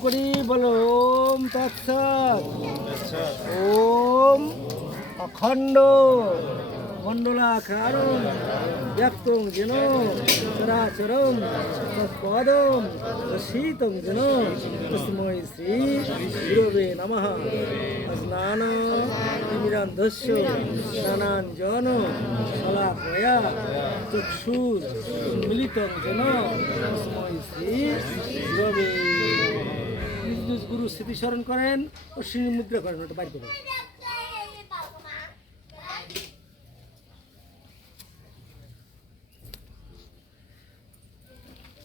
করি বলো, ওম তৎসৎ ওম অখণ্ড। মণ্ডলাকারম ব্যক্তং যেন, চরাচরম তৎপদম শীতং যেন। তস্মৈ শ্রী গুরবে নমঃ। স্নান তিমিরান্ধস্য স্নানাঞ্জন শলাকয়া চক্ষুর মিলিতং যেন। তস্মৈ শ্রী গুরবে গুরু স্মৃতি স্মরণ করেন ও শ্রী মুদ্রা করেন ওটা করুন।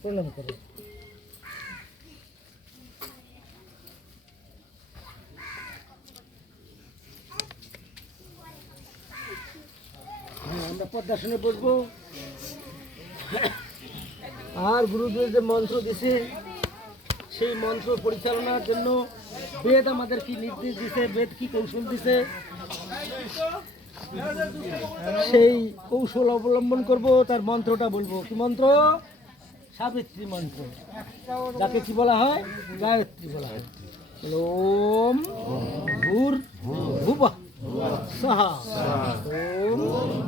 প্রণাম করুন। হ্যাঁ, আমরা পদ্মাসনে বসবো। আর গুরুদেব যে মন্ত্র দিছে সেই মন্ত্র পরিচালনার জন্য বেদ আমাদের কি নির্দেশ দিছে, বেদ কি কৌশল দিছে? সেই কৌশল অবলম্বন করব, তার মন্ত্রটা বলব। কি মন্ত্র? সাবিত্রী মন্ত্র। যাকে কি বলা হয়? গায়ত্রী বলা হয়। ওম ভূর ভুবঃ। সহা।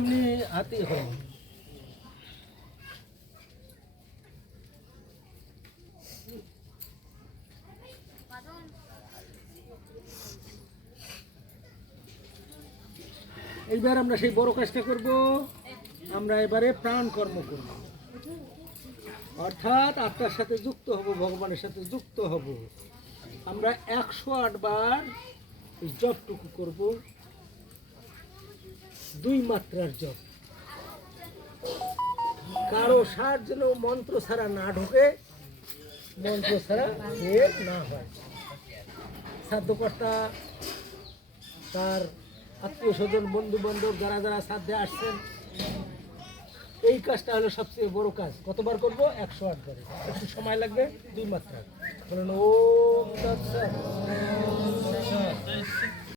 এমনি হাতে হও এইবার আমরা সেই বড় কাজটা করব। আমরা এবারে প্রাণ কর্ম করব। অর্থাৎ আত্মার সাথে যুক্ত হব, ভগবানের সাথে যুক্ত হব। আমরা একশো আট বার জপটুকু করব। দুই মাত্রার জপ কারও সার যেন মন্ত্র ছাড়া না ঢোকে, মন্ত্র ছাড়া বের না হয়। সাধ্যকর্তা, তার আত্মীয় স্বজন, বন্ধু বান্ধব যারা যারা সাধ্যে আসছেন, এই কাজটা হলো সবচেয়ে বড় কাজ। কতবার করব? একশো আট বারে। একটু সময় লাগবে, দুই মাত্রা বলুন, ও তৎসৎ